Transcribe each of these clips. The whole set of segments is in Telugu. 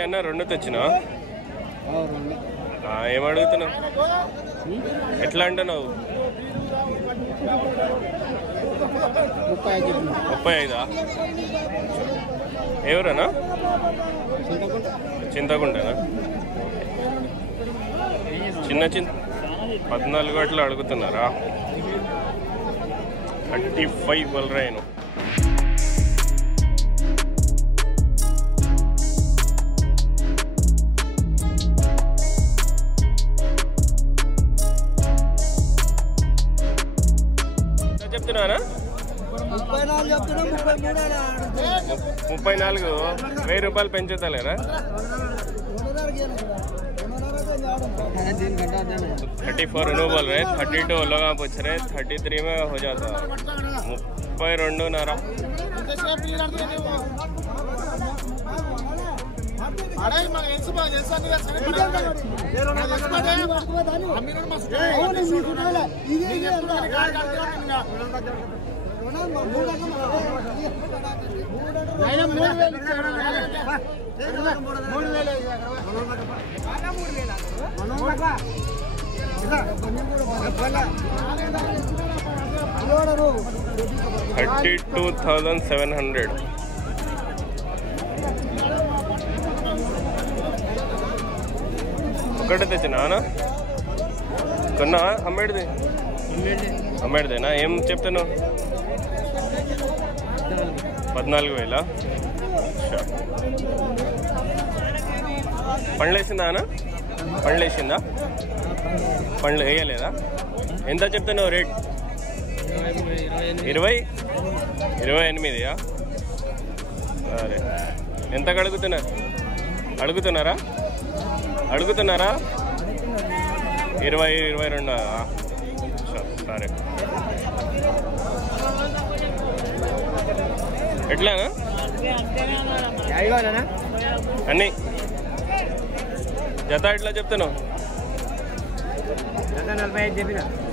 ఎన్ని అన్న? 2 తెచ్చినా? ఏం అడుగుతున్నావు? ఎట్లా అంటున్నావు? 35. ఎవరన్నా? చింతకుంటేనా? చిన్న 14 అట్లా అడుగుతున్నారా? 35 బలరాయను. చెప్తున్నానా? 34. 1000 రూపాయలు పెంచుతలేరా? 34 बोल रहे, 32 लोग पूछ रहे, 33 में हो जाता। 32.5. $32,700. ఒకటే తెచ్చినా? కొన్నా? అమ్మేడిదేనా? ఏం చెప్తాను? 14,000. పండ్లు వేసిందా అన్న? పండ్లు వేసిందా? పండ్లు వేయలేదా? ఎంత చెప్తాను రేట్? 28. సరే, ఎంతకు అడుగుతున్నారు? అడుగుతున్నారా? 22. సరే, ఎట్లానా అన్నీ జత ఎట్లా చెప్తాను?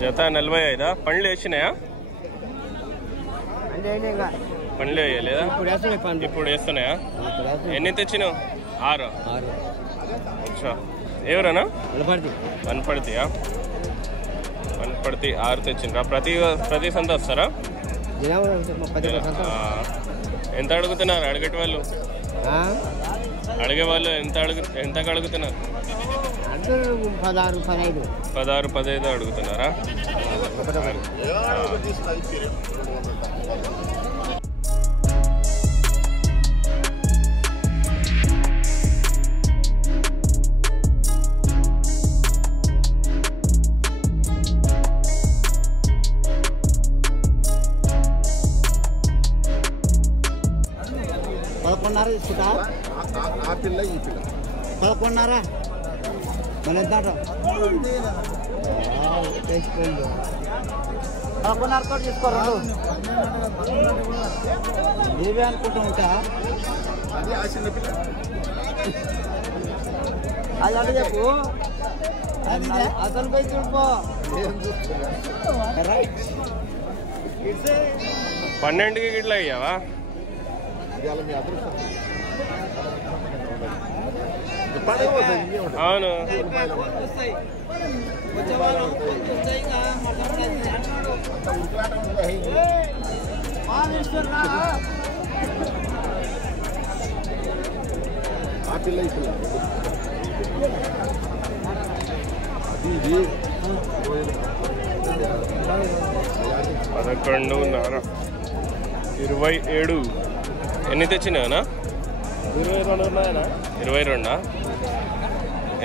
జత 45. పండ్లు వేసినాయా? పండ్లు వేయలేదా? ఇప్పుడు వేస్తున్నాయా? ఎన్ని తెచ్చినావు? 6. ఎవరన్నా? వనపర్తియా? వనపర్తి 6 తెచ్చిండ్రా? ప్రతి సంత వస్తారా? ఎంత అడుగుతున్నారు అడిగేటి వాళ్ళు? అడిగే వాళ్ళు ఎంతకు అడుగుతున్నారు? 16-15 అడుగుతున్నారా? తీసుకుంటా? ఆ పిల్ల ఈ పిల్ల 11.5. మన ఎంత 11.5 తీసుకోరు. ఏవే అనుకుంటూ ఉంటా? అది ఆ చిన్న పిల్ల. అది అంటే చెప్పు, అతను పోయి చూడుకో. 12కి గిట్లా అయ్యావా? అవును. ఆ పిల్ల ఈ పిల్ల 11.5. 27. ఎన్ని తెచ్చినానా? 22 ఉన్నాయనా? 22.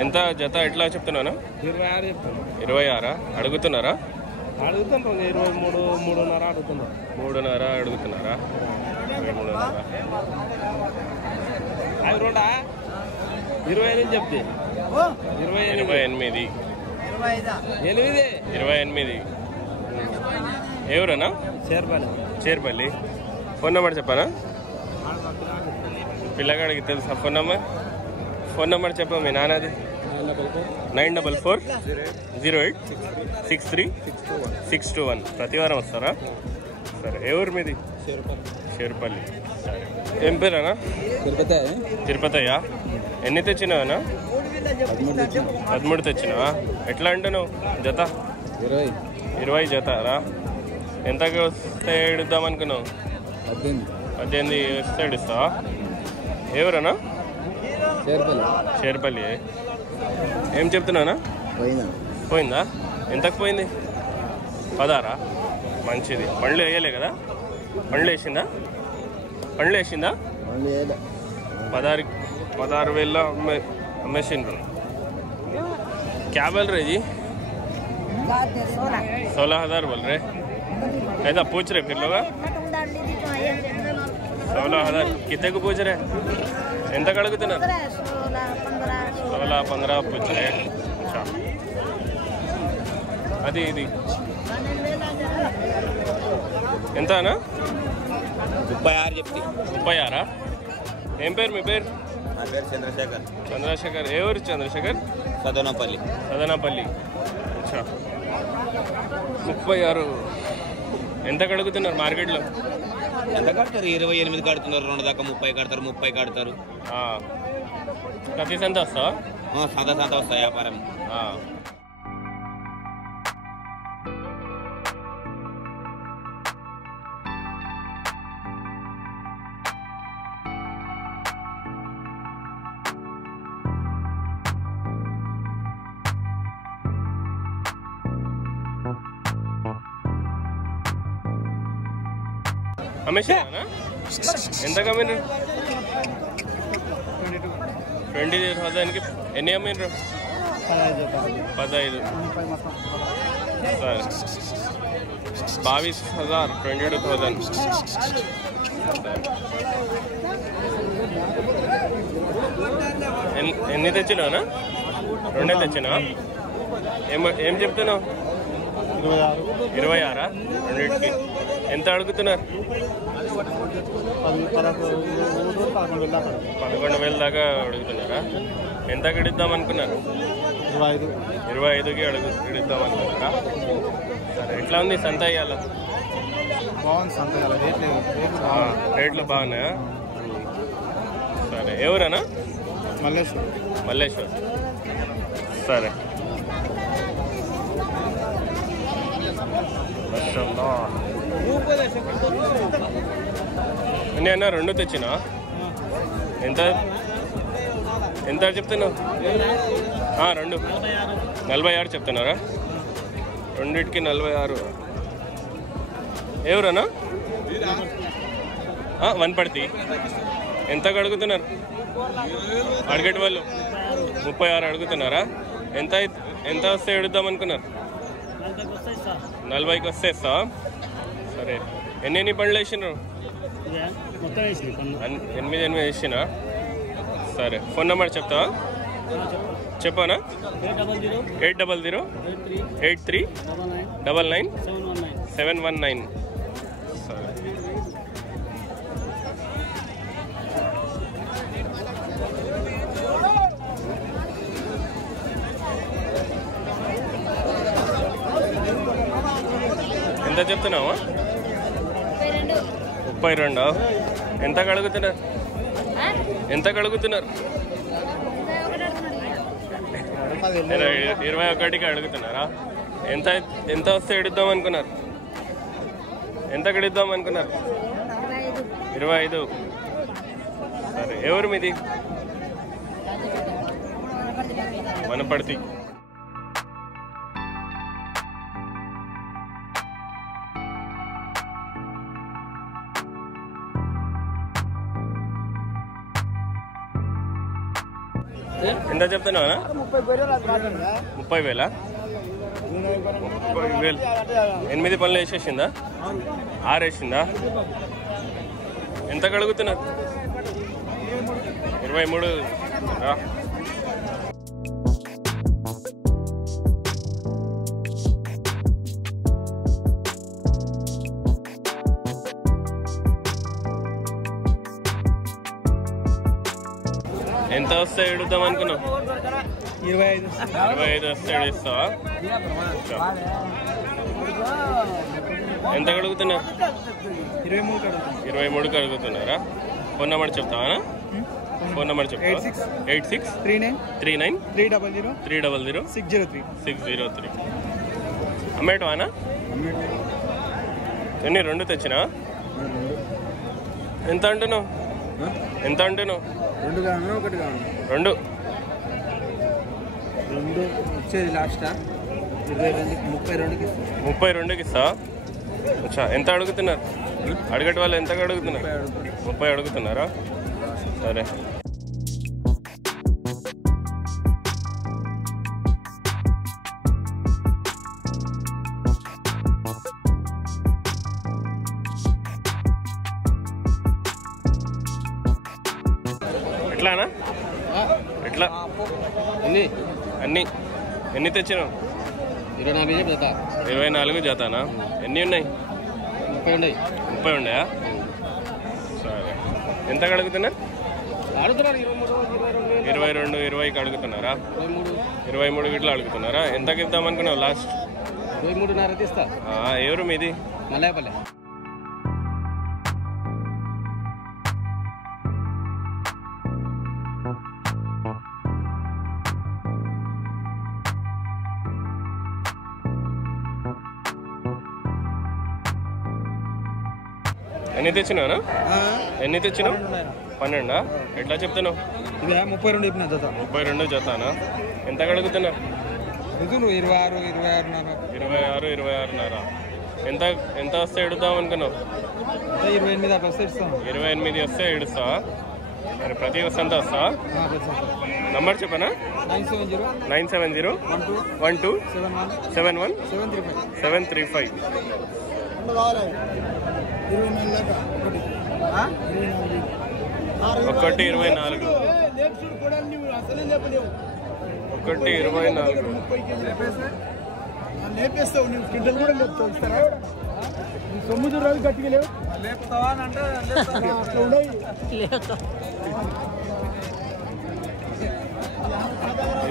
ఎంత జత ఎట్లా చెప్తున్నానా? 26 చెప్తాను. 26 అడుగుతున్నారా? అడుగుతాను. 23, 3.5 అడుగుతున్నారు. 3.5 అడుగుతున్నారా? 23.5. అవి 28 చెప్తే 28. 28. ఎవరన్నా? చేర్పల్లి. ఫోన్ నెంబర్ చెప్పానా? పిల్లగాడికి తెలుసా ఫోన్ నెంబర్ చెప్పా మీ నాన్నది? 944086361. ప్రతివారం వస్తారా? సరే, ఏ ఊరు మీది? చేరుపల్లి. సరే, ఏం పేరేనా? తిరుపతయ్యా? ఎన్ని తెచ్చినావనా? 13 తెచ్చినావా? ఎట్లా అంటున్నావు జత? 20 జత రా. ఎంతకి వస్తే ఇద్దాం అనుకున్నావు? 18 వస్తే ఇస్తావా? ఎవరన్నా? షేర్పల్లి. ఏం చెప్తున్నానా? పోయిందా? ఎంతకు పోయింది? 16. మంచిది. పండ్లు వేయలే కదా? పండ్లు వేసిందా? 16,000 అమ్మేసిండ్రు. क्या बोल रहे जी? 16,000 बोल रहे. ऐसा पूछ रहे फिर लोग? 16,000 कितने को पूछ रहे? ఎంత కడుగుతున్నారు? 16-15 पूछ रहे. అది ఇది ఎంతనా? 36 చెప్తే. 36. ఏం పేరు మీ పేరు? నా పేరు చంద్రశేఖర్. చంద్రశేఖర్. ఏ ఊరు చంద్రశేఖర్? సదనపల్లి. అచ్చా. 36. ఎంత కడుగుతున్నారు మార్కెట్లో? ఎంత కడతారు? 28 కడుతున్నారు. 2 దాకా 30 కడతారు, 30 కడతారు. ప్రతి సంత వస్తావా? సంత వస్తాయి వ్యాపారం. అమ్మేసానా? ఎంత కమ్మిండ్రు? 20,000కి ఎన్ని అమ్మిండ్రు? 15. సరే 22,000. 22,000. ఎన్ని తెచ్చినావునా? 2 తెచ్చినావా? ఏం చెప్తున్నావు? 26. రెండింటికి ఎంత అడుగుతున్నారు? 11,000 దాకా అడుగుతున్నారా? ఎంత ఇద్దాం అనుకున్నారు? 25కి ఇద్దాం అనుకున్నారా? సరే ఎట్లా ఉంది సంత ఇయ్యాల? రేట్లు బాగున్నాయా? సరే ఎవరన్నా? మల్లేశ్వర్. సరే అన్న 2 తెచ్చినా? ఎంత చెప్తున్నావు? 2 46 చెప్తున్నారా? రెండింటికి 46. ఎవరన్నా? వనపర్తి. ఎంత అడుగుతున్నారు? అడిగేటి వాళ్ళు 36 అడుగుతున్నారా? ఎంత వస్తే ఎడుద్దాం అనుకున్నారు? 40కి వస్తే ఇస్తా. సరే ఎన్ని పండ్లు వేసినారు? 8 వేసినా. సరే ఫోన్ నెంబర్ చెప్తావా? చెప్పానా? 800-83-99-719. సరే ఎంత చెప్తున్నావా? 32. ఎంత కడుగుతున్నారు? 21కి అడుగుతున్నారా? ఎంత వస్తే ఇద్దాం అనుకున్నారు? ఎంత ఇద్దాం అనుకున్నారు? 25. సరే ఎవరు మీది? వనపర్తి. ఎంత చెప్తున్నావా? 30,000. 30,000. 8 పనులు వేసేసిందా? 6 వేసిందా? ఎంత కడుగుతున్నారు? 23. ఎంత వస్తే ఇడుద్దాం అనుకున్నావు? 25 వస్తే ఇస్తావా? ఎంత అడుగుతున్నారు? 23కి అడుగుతున్నారా? ఫోన్ నెంబర్ చెప్తావా? ఫోన్ నెంబర్ చెప్పు. 863939300603. అమ్మేటవానా? ఎన్ని 2 తెచ్చినా? ఎంత అంటున్నావు? 2 వచ్చేది లాస్ట్ 32కి ఇస్తా. అచ్చా, ఎంత అడుగుతున్నారు? అడగటి వాళ్ళు ఎంత అడుగుతున్నారు? 30 అడుగుతున్నారా? సరే. ఎట్లానా? ఎట్లా ఎన్ని తెచ్చినావు? 24 జతానా? ఎన్ని ఉన్నాయి? 30 ఉన్నాయా? సరే. ఎంత అడుగుతున్నారు? 22, 20కి అడుగుతున్నారా? 23 గిట్లా అడుగుతున్నారా? ఎంతకి ఇద్దాం అనుకున్నావు లాస్ట్? 23.5 తీస్తా. ఎవరు మీది? మల్లాయపల్లె. ఎన్ని తెచ్చినావునా? ఎన్ని తెచ్చినావు? 12. ఎట్లా చెప్తున్నావు? 32 జతానా? ఎంత అడుగుతున్నావు? 26. ఎంత వస్తే ఎడుద్దాం అనుకున్నావు? 28 వస్తే ఎడుస్తా. మరి ప్రతి వస్తే వస్తా. నంబర్ చెప్పనా? 97012711735. 124. 124. లేపేస్తావు నువ్వు. కింటలు కూడా లేపుతావు. ఇస్తారా? 9 రోజులు గట్టిగా లేవు. లేపుతావా అని అంటే అట్లా ఉండవు.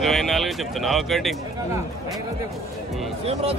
24 చెప్తున్నా. ఒకటి సేమ్